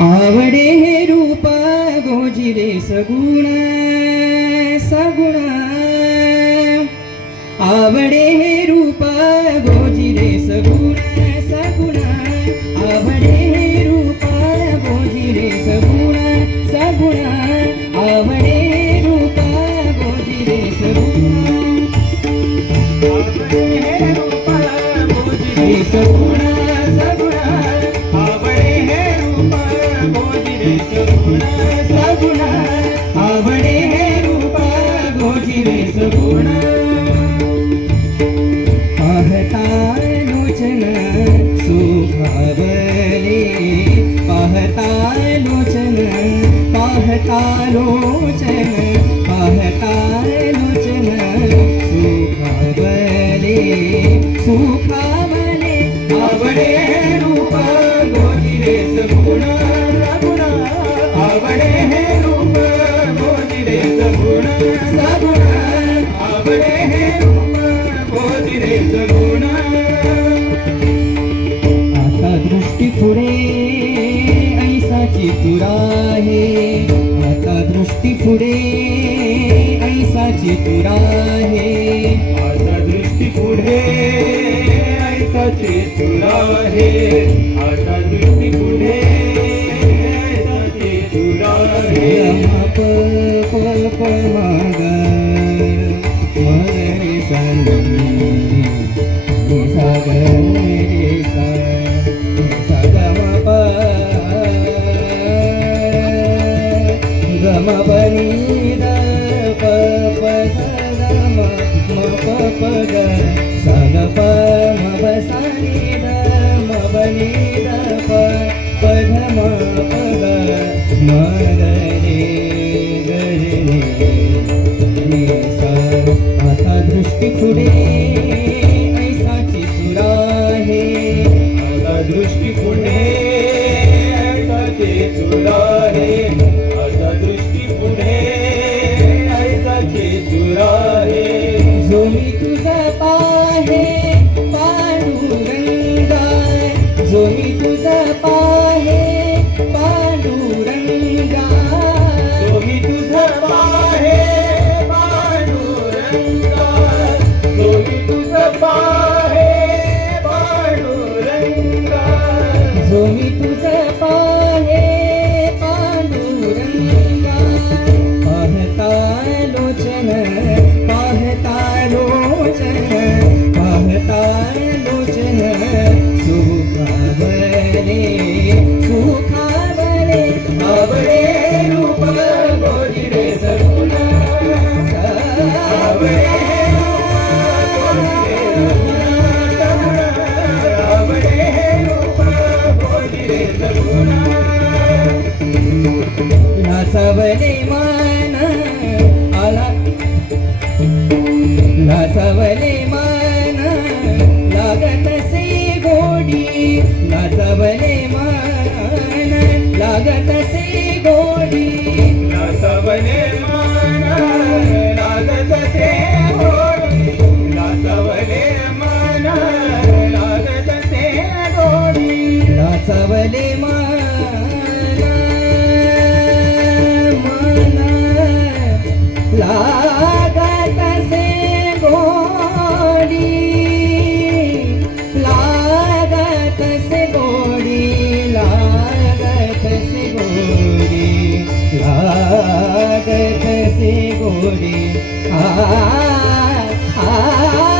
आवडे हे रूप गोजिरे सगुण सगुण आवडे हे गोजिरे सगुण सगुण आवडे हे रूप गोजिरे सगुण सगुण आवडे हे रूप गोजिरे सगुण. सगुण सगुण आवडे हे रूप सगुण सगुण. पाहता लोचन पाहता लोचन सुखावले सुखावले आवडे रूप गोजिरे सगुण सगुण। आवडे हे रूप सगुण सगुण। आवडे हे रूप सगुण। ऐसाची तुराहे आता दृष्टी पुढे ऐसाची तुराहे आता दृष्टी पुढे ऐसाची तुला आहे. आता दृष्टी पुढे ऐसाची तुला आहे. प प प मग दृष्टी पुढे ऐसाची तुरा आहे. आता दृष्टी पुढे ऐसाची तुला आहे. आता दृष्टी पुढे ऐसाची तुला आहे. जो मी तुझा पाहे नाचवले मन ஆ ஆ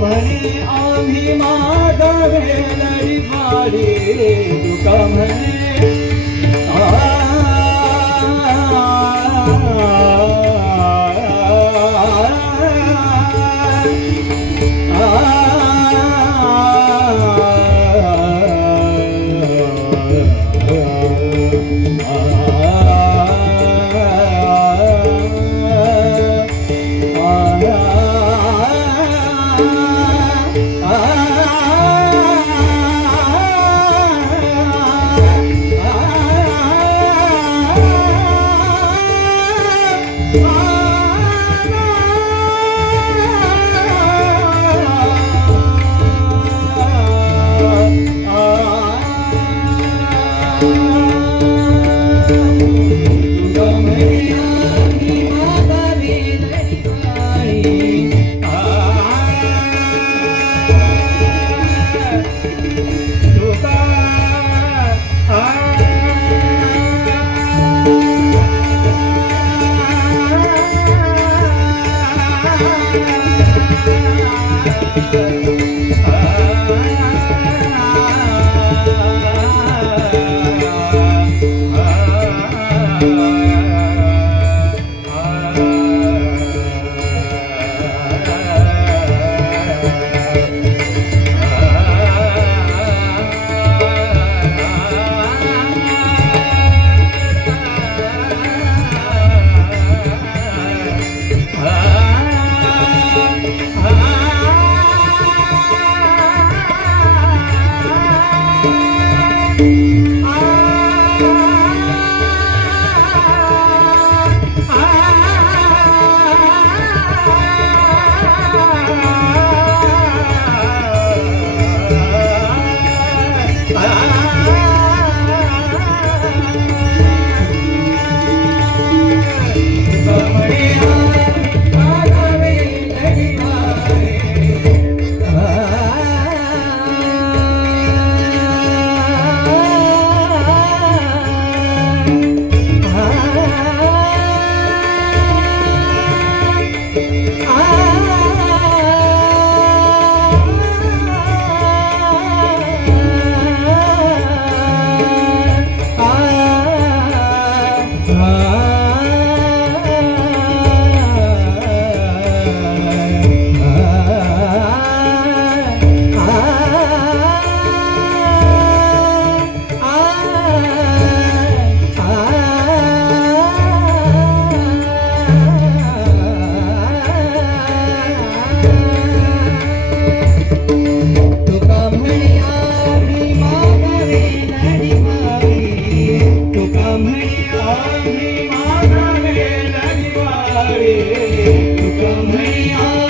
म्हणे आम्ही मागावे लढिवाळी तुका म्हणे तुका म्हणे आम्ही मागावे नदी